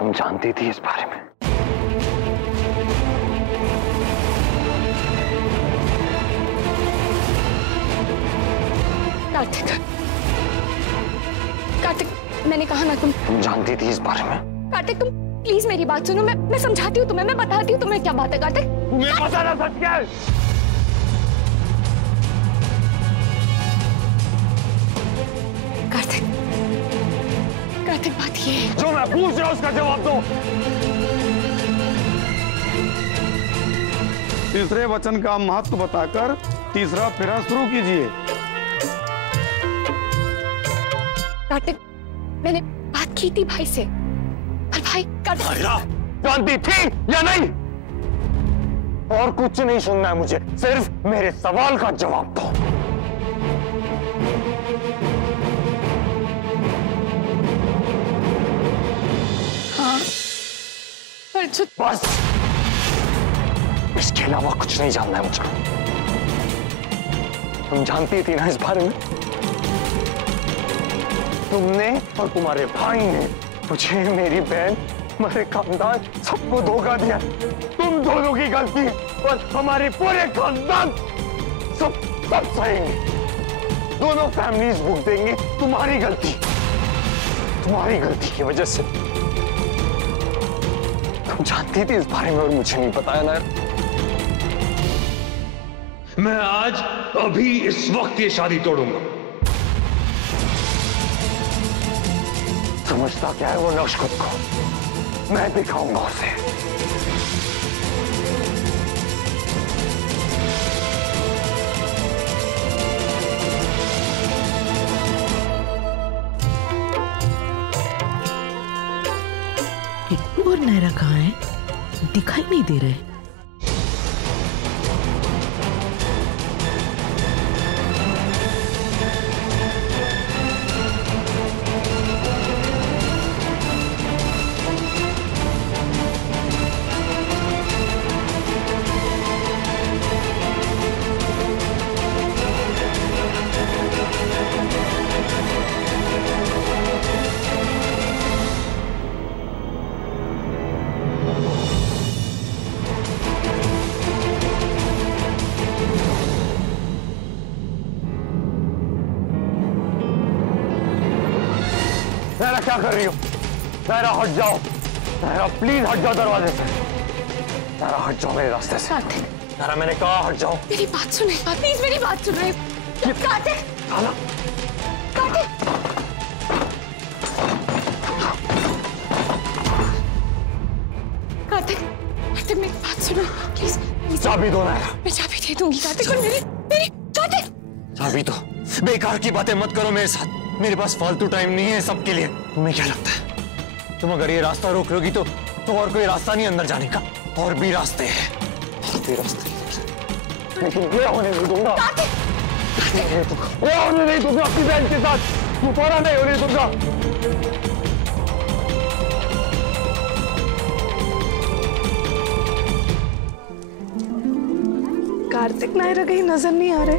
तुम जानती थी इस बारे में? कार्तिक, कार्तिक, मैंने कहा ना तुम जानती थी इस बारे में? कार्तिक, तुम प्लीज मेरी बात सुनो। मैं समझाती हूँ तुम्हें, मैं बताती हूँ तुम्हें क्या बात है। कार्तिक, तुम्हें पता ना सच क्या है? कार्तिक, कार्तिक, बात ये है। जो मैं पूछ रहा हूँ उसका जवाब दो। तीसरे वचन का महत्व बताकर तीसरा फेरा शुरू कीजिए। कार्तिक, मैंने बात की थी भाई से, और भाई कार्तिक। जानती थी या नहीं? और कुछ नहीं सुनना है मुझे, सिर्फ मेरे सवाल का जवाब दो। हाँ, पर बस, इसके अलावा कुछ नहीं जानना है मुझे। तुम जानती थी ना इस बारे में? तुमने और तुम्हारे भाई ने मुझे, मेरी बहन, हमारे खानदान, सबको धोखा दिया। तुम दोनों की गलती और हमारे पूरे खानदान सब सहेंगे। दोनों फैमिलीज भुगत देंगे तुम्हारी गलती, तुम्हारी गलती की वजह से। तुम जानती थी इस बारे में और मुझे नहीं बताया ना? मैं आज अभी इस वक्त ये शादी तोड़ूंगा। समझता क्या है वो नक्श खुद को? मैं दिखाऊंगा उसे। किट्टू और नायरा कहाँ हैं? दिखाई नहीं दे रहे। नायरा क्या कर रही हो? नायरा हट जाओ, नायरा प्लीज हट जाओ दरवाजे से। नायरा हट जाओ मेरे रास्ते से। कार्तिक, नायरा मैंने कहा हट जाओ। मेरी बात सुनो, प्लीज मेरी बात सुनो। कार्तिक, नायरा, कार्तिक, कार्तिक, कार्तिक, मेरी बात सुनो प्लीज, प्लीज। चाबी दो नायरा। मैं चाबी दे दूंगी कार्तिक, और मेरी मेरी कार्तिक। चाबी दो। बेकार की बातें मत करो मेरे साथ, मेरे पास फालतू टाइम नहीं है सबके लिए। तुम्हें क्या लगता है तुम अगर ये रास्ता रोक लोगी तो और कोई रास्ता नहीं अंदर जाने का? और भी रास्ते हैं, और भी रास्ते हैं। लेकिन ये होने नहीं दूंगा, ये होने नहीं दूंगा अपनी बहन के साथ। दोबारा नहीं होने दूंगा। कार्तिक, नायरा कहीं नजर नहीं आ रहे।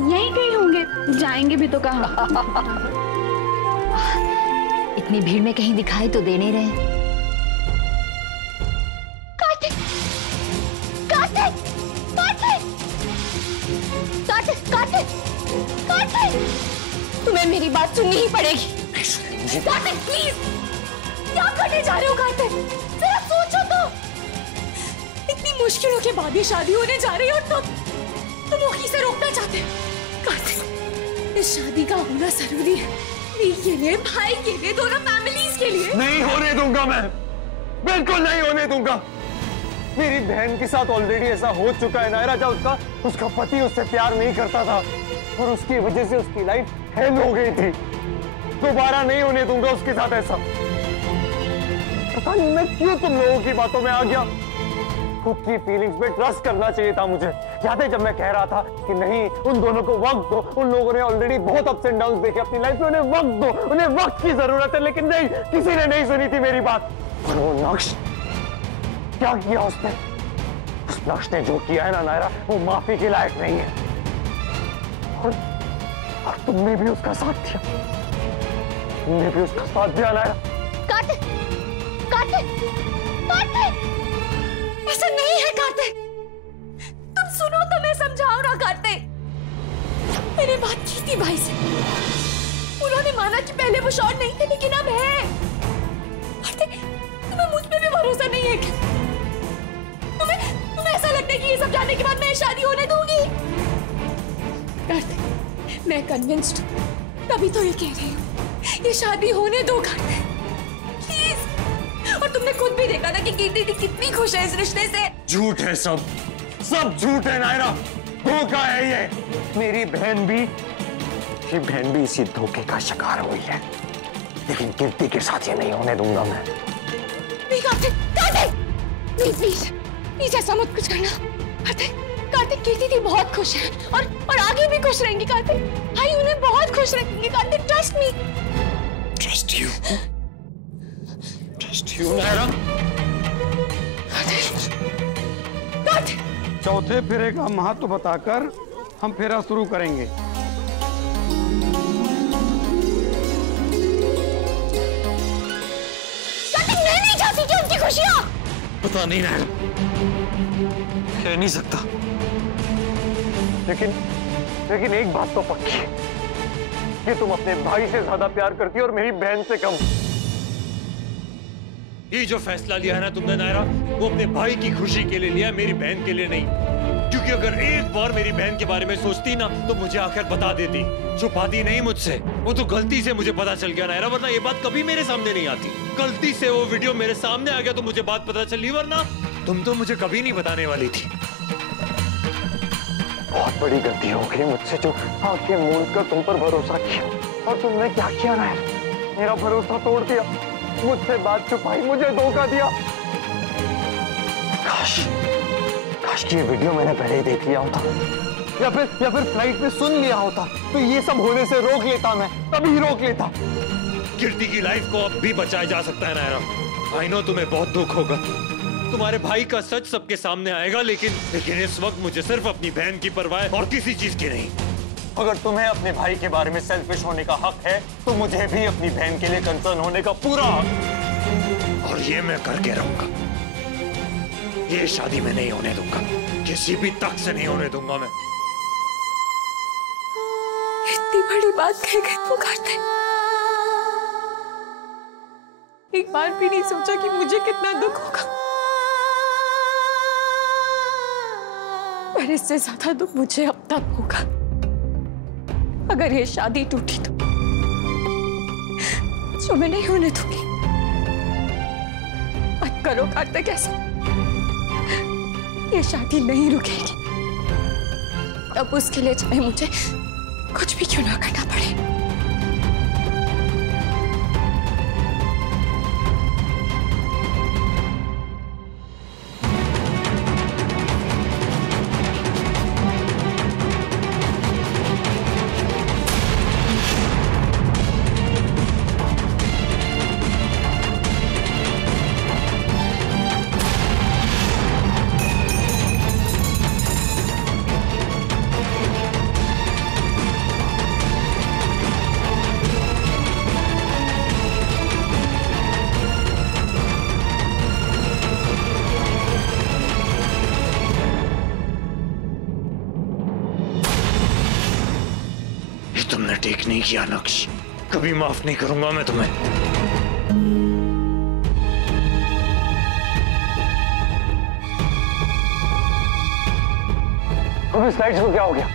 यहीं कहीं होंगे, जाएंगे भी तो कहाँ। इतनी भीड़ में कहीं दिखाई तो देने रहे। कार्तिक, कार्तिक, कार्तिक, कार्तिक, कार्तिक, कार्तिक, तुम्हें मेरी बात सुननी ही पड़ेगी। कार्तिक प्लीज, क्या करने जा रहे हो कार्तिक? जरा सोचो तो, इतनी मुश्किलों के बाद ये शादी होने जा रही हो, तुम वहीं से रोकना चाहते हो। कार्तिक, इस शादी का होना जरूरी है, के लिए, भाई के लिए, दोनों फैमिलीज के लिए। नहीं होने दूंगा मैं, बिल्कुल नहीं होने दूंगा। मेरी बहन के साथ ऑलरेडी ऐसा हो चुका है नायरा। जब उसका पति उससे प्यार नहीं करता था और उसकी वजह से उसकी लाइफ हेल हो गई थी। दोबारा नहीं होने दूंगा उसके साथ ऐसा। पता नहीं मैं क्यों तुम लोगों की बातों में आ गया। खुद की फीलिंग्स पे ट्रस्ट करना चाहिए था मुझे। याद है जब मैं कह रहा था कि नहीं, उन दोनों को वक्त दो। उन लोगों ने ऑलरेडी बहुत अप्स एंड डाउन्स देखे अपनी लाइफ में, उन्हें वक्त दो, उन्हें वक्त की जरूरत है। लेकिन नहीं, किसी ने नहीं सुनी थी मेरी बात। और वो नक्श, क्या किया उसने? उस नक्श ने जो किया है ना नायरा, वो माफी के लायक नहीं है। और तुमने भी उसका साथ दिया, तुमने भी उसका साथ दिया नायरा। कार्तिक, कार्तिक, ऐसा नहीं है कार्तिक। तुम सुनो तो मैं समझाऊं ना कार्तिक। मैंने बात की थी भाई से, उन्होंने माना कि पहले वो श्योर नहीं थे लेकिन अब है। कार्तिक, तुम्हें मुझ पे भी भरोसा नहीं है क्या? तुम्हें ऐसा लगता है कि ये सब जानने के बाद मैं शादी होने दूंगी? कार्तिक, मैं कन्विंस्ड हूं, तभी तो ये कह रही हूँ, ये शादी होने दो कार्तिक, प्लीज। और तुमने खुद भी देखा ना कि कीर्ति कितनी खुश है इस रिश्ते से। झूठ है सब झूठ है नायरा, धोखा है ये। मेरी बहन भी इसी धोखे का शिकार हुई है, लेकिन कीर्ति के साथ ये नहीं होने दूंगा मैं। नहीं कार्तिक, कार्तिक, प्लीज ऐसा मत कुछ करना। कार्तिक, कीर्ति दी बहुत खुश है और आगे भी खुश रहेंगी कार्तिक। भाई उन्हें बहुत खुश रखेंगे Kartik, trust me. Trust you Naira. Kartik, चौथे फेरे का महत्व बताकर हम फेरा शुरू करेंगे। कार्तिक, मैं नहीं चाहती कि उनकी खुशियां। पता नहीं नायरा, कह नहीं सकता, लेकिन एक बात तो पक्की है कि तुम अपने भाई से ज्यादा प्यार करती हो और मेरी बहन से कम। ये जो फैसला लिया है ना तुमने नायरा, वो अपने भाई की खुशी के लिए लिया, मेरी बहन के लिए नहीं। क्योंकि अगर एक बार मेरी बहन के बारे में सोचती ना तो मुझे आखिर बता देती, छुपाती नहीं मुझसे। वो तो गलती से मुझे पता चल गया नायरा, वरना ये बात कभी मेरे सामने नहीं आती। गलती से वो वीडियो मेरे सामने आ गया तो मुझे बात पता चली, वरना तुम तो मुझे कभी नहीं बताने वाली थी। बहुत बड़ी गलती हो गई मुझसे जो आंखें मूंद कर तुम पर भरोसा किया, और तुमने क्या किया नायरा? मेरा भरोसा तोड़ दिया, मुझसे बात छुपाई, मुझे धोखा दिया। काश कि ये वीडियो मैंने पहले ही देख लिया होता, या फिर फ्लाइट में सुन लिया होता, तो ये सब होने से रोक लेता, मैं तभी रोक लेता। कीर्ति की लाइफ को अब भी बचाया जा सकता है नायरा। आई नो तुम्हें बहुत दुख होगा, तुम्हारे भाई का सच सबके सामने आएगा, लेकिन इस वक्त मुझे सिर्फ अपनी बहन की परवाह है और किसी चीज की नहीं। अगर तुम्हें अपने भाई के बारे में सेल्फिश होने का हक है, तो मुझे भी अपनी बहन के लिए कंसर्न होने का पूरा हक। और ये मैं करके रहूंगा। ये शादी में नहीं होने दूंगा, किसी भी तक से नहीं होने दूंगा मैं। इतनी बड़ी बात कह गए तो कार्तिक, एक बार भी नहीं सोचा कि मुझे कितना दुख होगा। पर इससे ज्यादा दुख मुझे अब तक होगा अगर ये शादी टूटी तो, जो मैं नहीं होने दूंगी। मत करो कार्तिक ऐसा, ये शादी नहीं रुकेगी, अब उसके लिए चाहे मुझे कुछ भी क्यों ना करना पड़े। तुमने ठीक नहीं किया नक्श, कभी माफ नहीं करूंगा मैं तुम्हें। अब इस लाइट को क्या हो गया?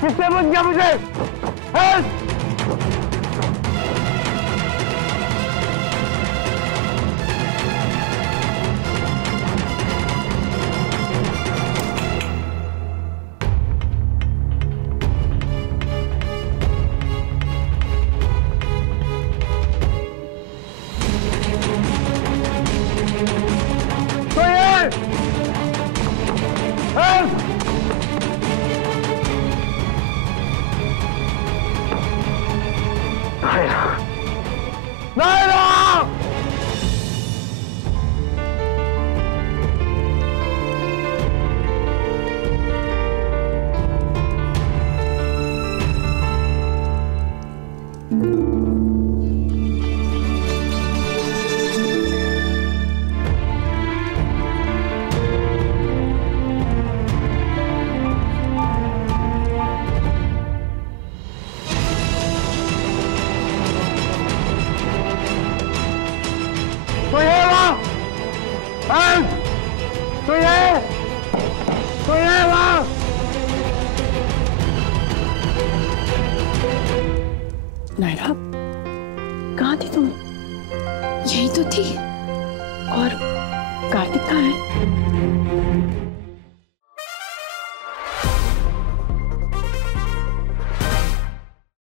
किसने बच गया मुझे? हेल्प!